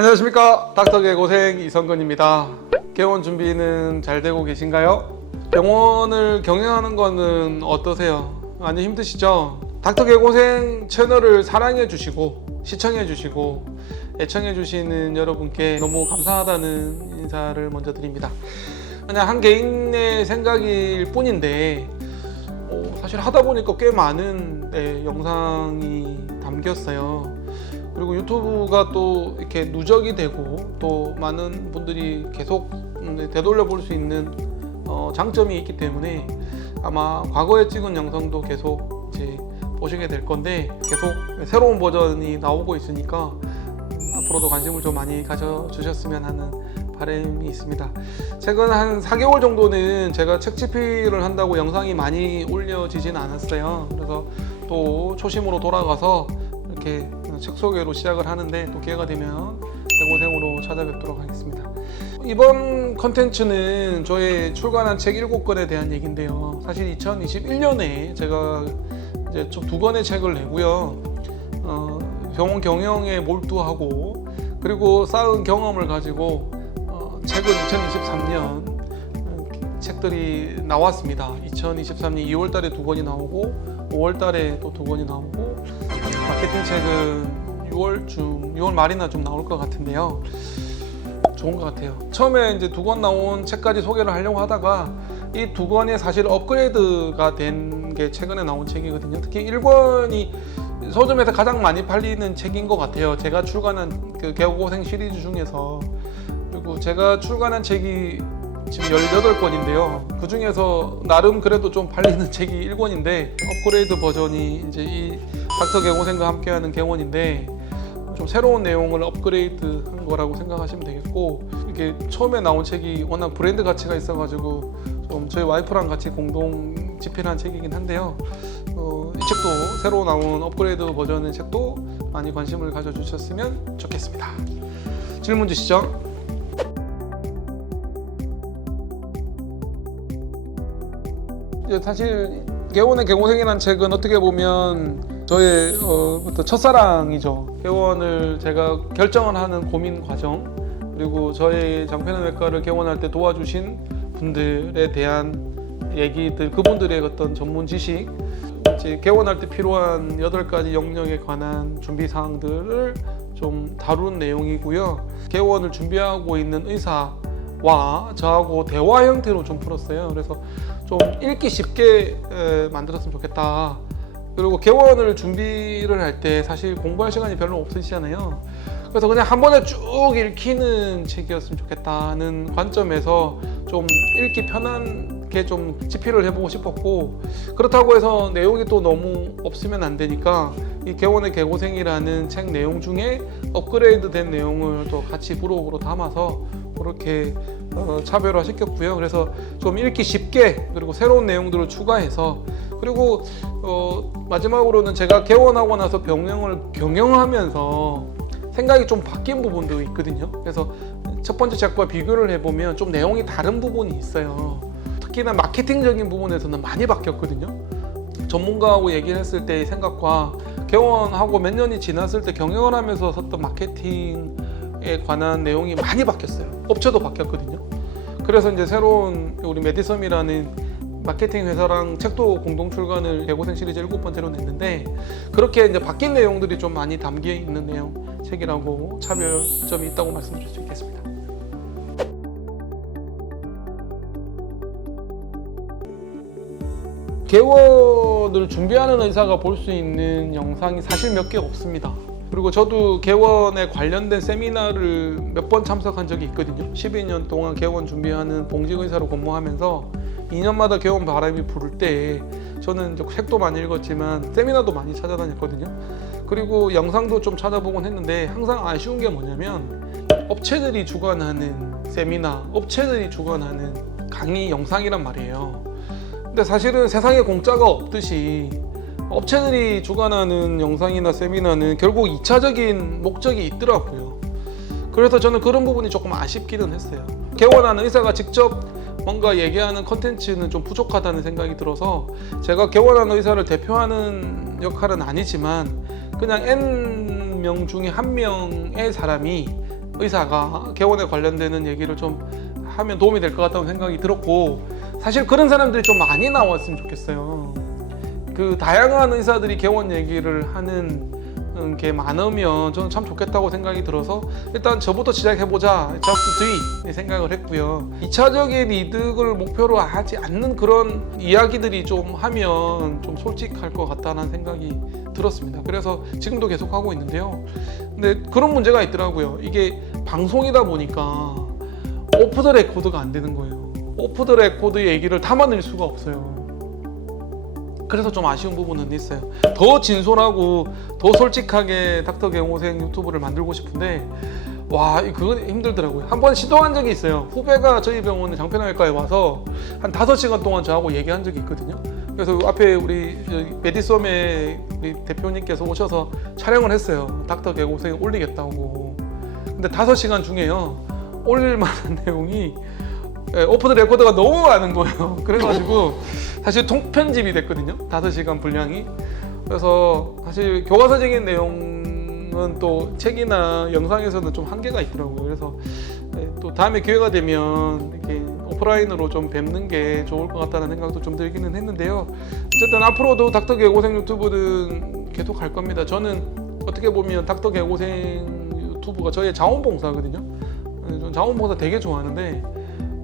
안녕하십니까, 닥터 개고생 이성근입니다. 개원 준비는 잘 되고 계신가요? 병원을 경영하는 거는 어떠세요? 많이 힘드시죠? 닥터 개고생 채널을 사랑해 주시고 시청해 주시고 애청해 주시는 여러분께 너무 감사하다는 인사를 먼저 드립니다. 그냥 한 개인의 생각일 뿐인데 사실 하다 보니까 꽤 많은 영상이 담겼어요. 그리고 유튜브가 또 이렇게 누적이 되고 또 많은 분들이 계속 되돌려 볼 수 있는 장점이 있기 때문에 아마 과거에 찍은 영상도 계속 이제 보시게 될 건데, 계속 새로운 버전이 나오고 있으니까 앞으로도 관심을 좀 많이 가져주셨으면 하는 바람이 있습니다. 최근 한 4개월 정도는 제가 책 집필을 한다고 영상이 많이 올려지진 않았어요. 그래서 또 초심으로 돌아가서 이렇게 책 소개로 시작을 하는데, 또 기회가 되면 개고생으로 찾아뵙도록 하겠습니다. 이번 컨텐츠는 저의 출간한 책 7권에 대한 얘기인데요. 사실 2021년에 제가 이제 총 2권의 책을 내고요. 병원 경영에 몰두하고 그리고 쌓은 경험을 가지고 최근 2023년 책들이 나왔습니다. 2023년 2월 달에 2권이 나오고 5월 달에 또 2권이 나오고, 마케팅 책은 6월 말이나 좀 나올 것 같은데요. 좋은 것 같아요. 처음에 이제 2권 나온 책까지 소개를 하려고 하다가 이 2권이 사실 업그레이드가 된 게 최근에 나온 책이거든요. 특히 1권이 서점에서 가장 많이 팔리는 책인 것 같아요. 제가 출간한 그 개고생 시리즈 중에서. 그리고 제가 출간한 책이 지금 18권인데요. 그 중에서 나름 그래도 좀 팔리는 책이 1권인데, 업그레이드 버전이 이제 이 닥터 개고생과 함께하는 개원인데, 좀 새로운 내용을 업그레이드 한 거라고 생각하시면 되겠고, 이게 처음에 나온 책이 워낙 브랜드 가치가 있어가지고 좀 저희 와이프랑 같이 공동 집필한 책이긴 한데요. 이 책도 새로 나온 업그레이드 버전의 책도 많이 관심을 가져주셨으면 좋겠습니다. 질문 주시죠. 사실 개원의 개고생이라는 책은 어떻게 보면 저의 첫사랑이죠. 개원을 제가 결정을 하는 고민 과정, 그리고 저의 장편외과를 개원할 때 도와주신 분들에 대한 얘기들, 그분들의 어떤 전문 지식, 이제 개원할 때 필요한 8가지 영역에 관한 준비 사항들을 좀 다룬 내용이고요. 개원을 준비하고 있는 의사와 저하고 대화 형태로 좀 풀었어요. 그래서 좀 읽기 쉽게 만들었으면 좋겠다. 그리고 개원을 준비를 할 때 사실 공부할 시간이 별로 없으시잖아요. 그래서 그냥 한 번에 쭉 읽히는 책이었으면 좋겠다는 관점에서 좀 읽기 편하게 좀 집필을 해보고 싶었고, 그렇다고 해서 내용이 또 너무 없으면 안 되니까 이 개원의 개고생이라는 책 내용 중에 업그레이드 된 내용을 또 같이 부록으로 담아서 그렇게 차별화 시켰고요. 그래서 좀 읽기 쉽게, 그리고 새로운 내용들을 추가해서, 그리고 마지막으로는 제가 개원하고 나서 병영을 경영하면서 생각이 좀 바뀐 부분도 있거든요. 그래서 첫 번째 책과 비교를 해보면 좀 내용이 다른 부분이 있어요. 특히나 마케팅적인 부분에서는 많이 바뀌었거든요. 전문가하고 얘기를 했을 때의 생각과 개원하고 몇 년이 지났을 때 경영을 하면서 썼던 마케팅에 관한 내용이 많이 바뀌었어요. 업체도 바뀌었거든요. 그래서 이제 새로운 우리 메디섬이라는 마케팅 회사랑 책도 공동 출간을 개고생 시리즈 7번째로 냈는데, 그렇게 이제 바뀐 내용들이 좀 많이 담겨 있는 내용 책이라고 차별점이 있다고 말씀드릴 수 있겠습니다. 개원을 준비하는 의사가 볼 수 있는 영상이 사실 몇 개 없습니다. 그리고 저도 개원에 관련된 세미나를 몇 번 참석한 적이 있거든요. 12년 동안 개원 준비하는 봉직의사로 근무하면서 2년마다 개원 바람이 부를 때 저는 이제 책도 많이 읽었지만 세미나도 많이 찾아다녔거든요. 그리고 영상도 좀 찾아보곤 했는데, 항상 아쉬운 게 뭐냐면 업체들이 주관하는 세미나, 업체들이 주관하는 강의 영상이란 말이에요. 근데 사실은 세상에 공짜가 없듯이 업체들이 주관하는 영상이나 세미나는 결국 2차적인 목적이 있더라고요. 그래서 저는 그런 부분이 조금 아쉽기는 했어요. 개원하는 의사가 직접 뭔가 얘기하는 컨텐츠는 좀 부족하다는 생각이 들어서, 제가 개원하는 의사를 대표하는 역할은 아니지만 그냥 N명 중에 한 명의 사람이 의사가 개원에 관련되는 얘기를 좀 하면 도움이 될 것 같다는 생각이 들었고, 사실 그런 사람들이 좀 많이 나왔으면 좋겠어요. 그 다양한 의사들이 개원 얘기를 하는 게 많으면 저는 참 좋겠다고 생각이 들어서 일단 저부터 시작해보자, just do it 생각을 했고요. 2차적인 이득을 목표로 하지 않는 그런 이야기들이 좀 하면 좀 솔직할 것 같다는 생각이 들었습니다. 그래서 지금도 계속 하고 있는데요. 근데 그런 문제가 있더라고요. 이게 방송이다 보니까 오프 더 레코드가 안 되는 거예요. 오프 더 레코드 얘기를 담아낼 수가 없어요. 그래서 좀 아쉬운 부분은 있어요. 더 진솔하고 더 솔직하게 닥터 개고생 유튜브를 만들고 싶은데 와, 그건 힘들더라고요. 한번 시도한 적이 있어요. 후배가 저희 병원 장편외과에 와서 한 5시간 동안 저하고 얘기한 적이 있거든요. 그래서 앞에 우리 메디썸의 우리 대표님께서 오셔서 촬영을 했어요. 닥터 개고생 올리겠다고. 근데 5시간 중에요, 올릴 만한 내용이 오프 더 레코드가 너무 많은 거예요. 그래가지고 사실 통편집이 됐거든요. 5시간 분량이. 그래서 사실 교과서적인 내용은 또 책이나 영상에서는 좀 한계가 있더라고요. 그래서 또 다음에 기회가 되면 이렇게 오프라인으로 좀 뵙는 게 좋을 것 같다는 생각도 좀 들기는 했는데요. 어쨌든 앞으로도 닥터 개고생 유튜브는 계속 할 겁니다. 저는 어떻게 보면 닥터 개고생 유튜브가 저의 자원봉사거든요. 저는 자원봉사 되게 좋아하는데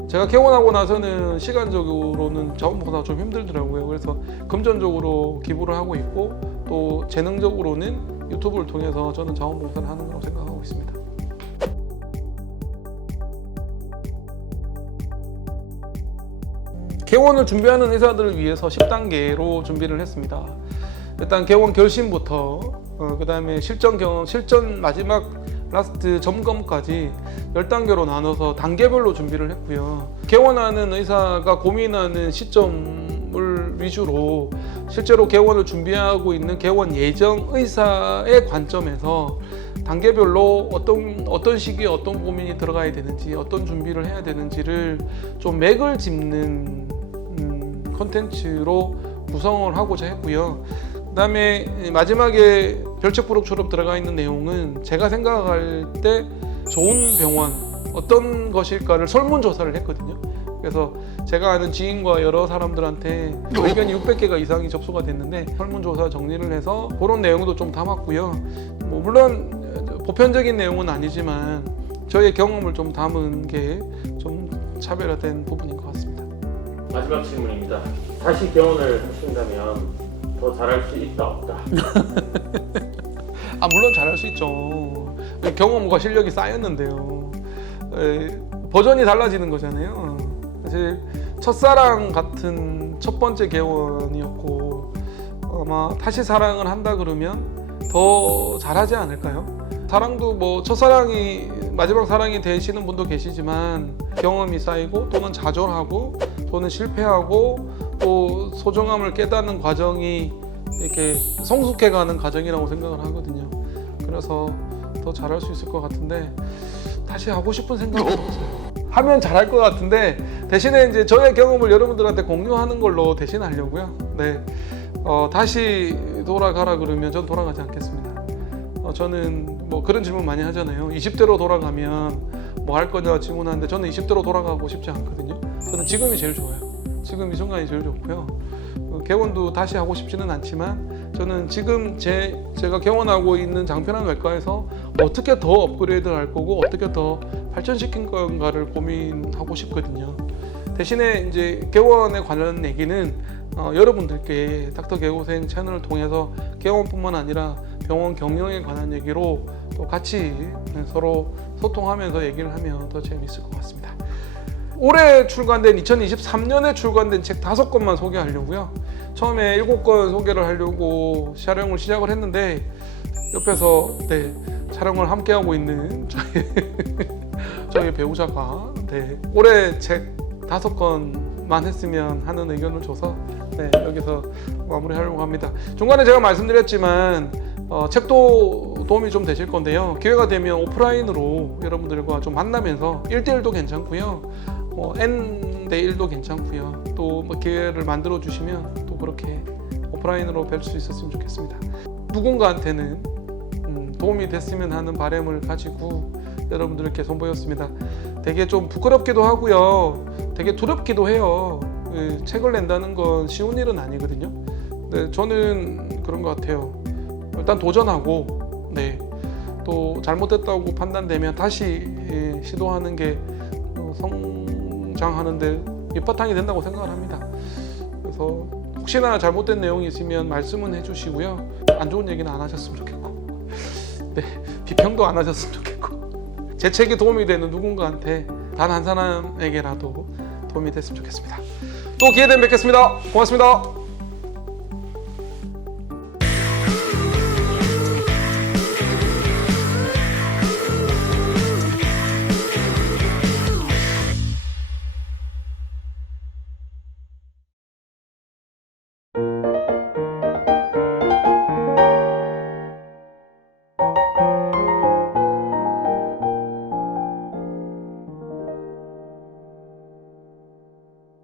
제가 개원하고 나서는 시간적으로는 자원봉사가 좀 힘들더라고요. 그래서 금전적으로 기부를 하고 있고 또 재능적으로는 유튜브를 통해서 저는 자원봉사를 하는 거라고 생각하고 있습니다. 개원을 준비하는 의사들을 위해서 10단계로 준비를 했습니다. 일단 개원 결심부터 그 다음에 실전 마지막 라스트 점검까지 10단계로 나눠서 단계별로 준비를 했고요. 개원하는 의사가 고민하는 시점을 위주로 실제로 개원을 준비하고 있는 개원 예정 의사의 관점에서 단계별로 어떤 시기에 어떤 고민이 들어가야 되는지, 어떤 준비를 해야 되는지를 좀 맥을 짚는 컨텐츠로 구성을 하고자 했고요. 그 다음에 마지막에 별책부록처럼 들어가 있는 내용은 제가 생각할 때 좋은 병원 어떤 것일까를 설문조사를 했거든요. 그래서 제가 아는 지인과 여러 사람들한테 의견이 600개가 이상이 접수가 됐는데 설문조사 정리를 해서 그런 내용도 좀 담았고요. 뭐 물론 보편적인 내용은 아니지만 저의 경험을 좀 담은 게 좀 차별화된 부분인 것 같습니다. 마지막 질문입니다. 다시 개원을 하신다면 더 잘할 수 있다 없다? 물론 잘할 수 있죠. 경험과 실력이 쌓였는데요. 버전이 달라지는 거잖아요. 사실 첫사랑 같은 첫 번째 개원이었고 아마 다시 사랑을 한다 그러면 더 잘하지 않을까요? 사랑도 뭐 첫사랑이 마지막 사랑이 되시는 분도 계시지만 경험이 쌓이고 또는 좌절하고 또는 실패하고 또 소중함을 깨닫는 과정이 이렇게 성숙해가는 과정이라고 생각을 하거든요. 그래서 더 잘할 수 있을 것 같은데 다시 하고 싶은 생각은 없어요. 하면 잘할 것 같은데 대신에 이제 저의 경험을 여러분들한테 공유하는 걸로 대신 하려고요. 네, 다시 돌아가라 그러면 전 돌아가지 않겠습니다. 저는 뭐 그런 질문 많이 하잖아요. 20대로 돌아가면 뭐 할 거냐 질문하는데 저는 20대로 돌아가고 싶지 않거든요. 저는 지금이 제일 좋아요. 지금 이 순간이 제일 좋고요. 개원도 다시 하고 싶지는 않지만 저는 지금 제가 개원하고 있는 장편한 외과에서 어떻게 더 업그레이드를 할 거고 어떻게 더 발전시킨 건가를 고민하고 싶거든요. 대신에 이제 개원에 관련 얘기는 여러분들께 닥터 개고생 채널을 통해서 개원뿐만 아니라 병원 경영에 관한 얘기로 또 같이 서로 소통하면서 얘기를 하면 더 재미있을 것 같습니다. 올해 출간된 2023년에 출간된 책 5권만 소개하려고요. 처음에 7권 소개를 하려고 촬영을 시작을 했는데 옆에서 촬영을 함께 하고 있는 저희 배우자가 올해 책 5권만 했으면 하는 의견을 줘서 여기서 마무리하려고 합니다. 중간에 제가 말씀드렸지만 책도 도움이 좀 되실 건데요. 기회가 되면 오프라인으로 여러분들과 좀 만나면서 1대1도 괜찮고요. N 대1도 괜찮고요. 또 뭐 기회를 만들어 주시면 또 그렇게 오프라인으로 뵐 수 있었으면 좋겠습니다. 누군가한테는 도움이 됐으면 하는 바람을 가지고 여러분들께 선보였습니다. 되게 좀 부끄럽기도 하고요. 되게 두렵기도 해요. 책을 낸다는 건 쉬운 일은 아니거든요. 네, 저는 그런 것 같아요. 일단 도전하고, 네, 또 잘못됐다고 판단되면 다시 시도하는 게 성장하는데 밑바탕이 된다고 생각을 합니다. 그래서 혹시나 잘못된 내용이 있으면 말씀은 해주시고요. 안 좋은 얘기는 안 하셨으면 좋겠고, 네, 비평도 안 하셨으면 좋겠고, 제 책이 도움이 되는 누군가한테 단 한 사람에게라도 도움이 됐으면 좋겠습니다. 또 기회 되면 뵙겠습니다. 고맙습니다.